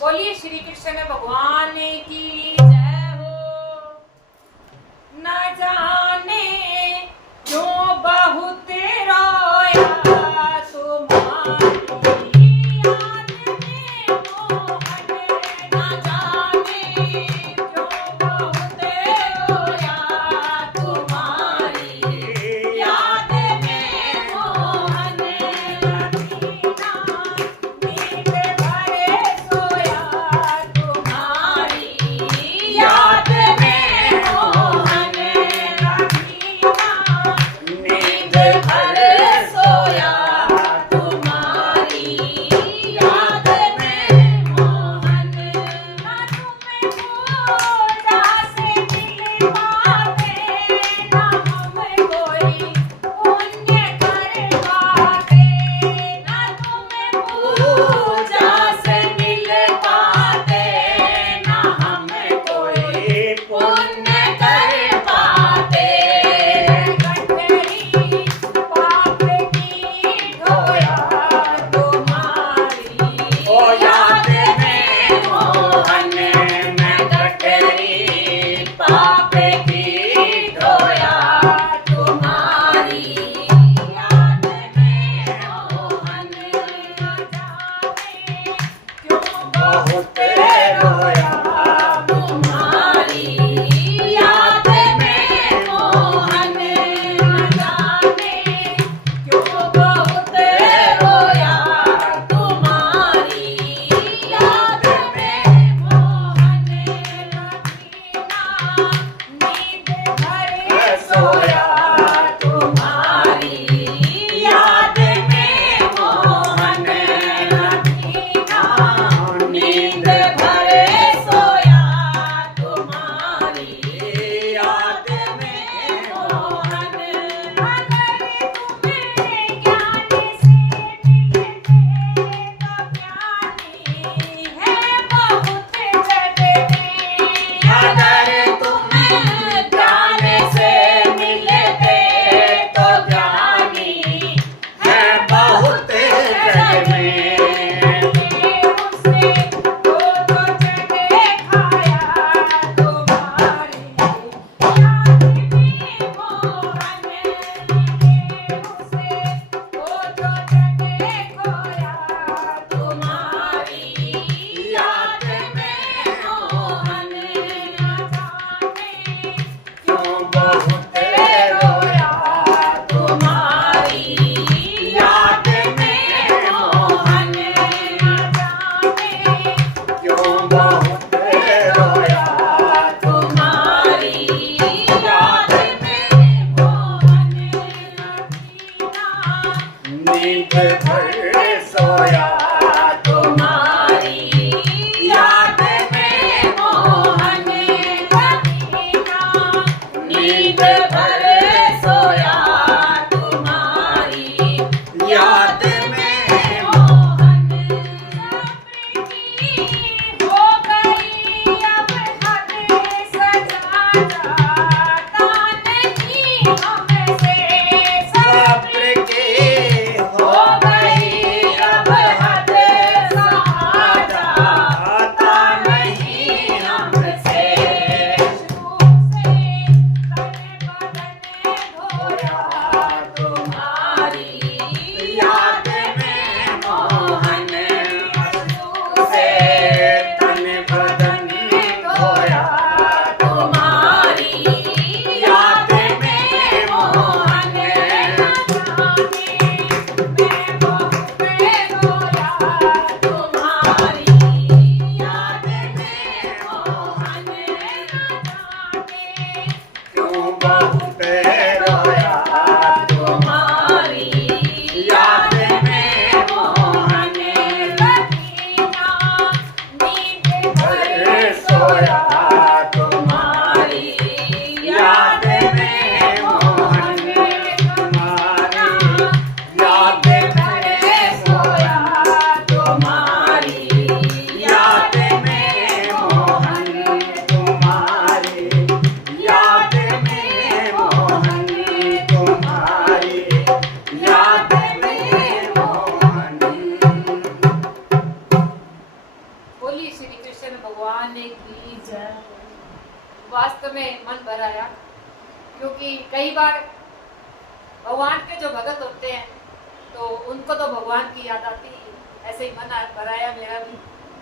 बोलिए श्री कृष्ण भगवान की जय हो। न जाने क्यों बहुत रोया तुम्हारी याद में मोहन। न जाने क्यों बहुत रोया तुम्हारी याद में मोहन। रखीना मीत भरे सोया तुम्हारी याद में मोहन। भगवान की जय। वास्तव में मन भर आया, क्योंकि कई बार भगवान के जो भगत होते हैं तो उनको तो भगवान की याद आती ही। ऐसे ही मन भर आया मेरा भी,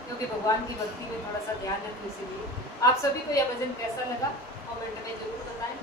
क्योंकि भगवान की भक्ति में थोड़ा सा ध्यान रखो। इसीलिए आप सभी को यह भजन कैसा लगा कमेंट में जरूर बताएं।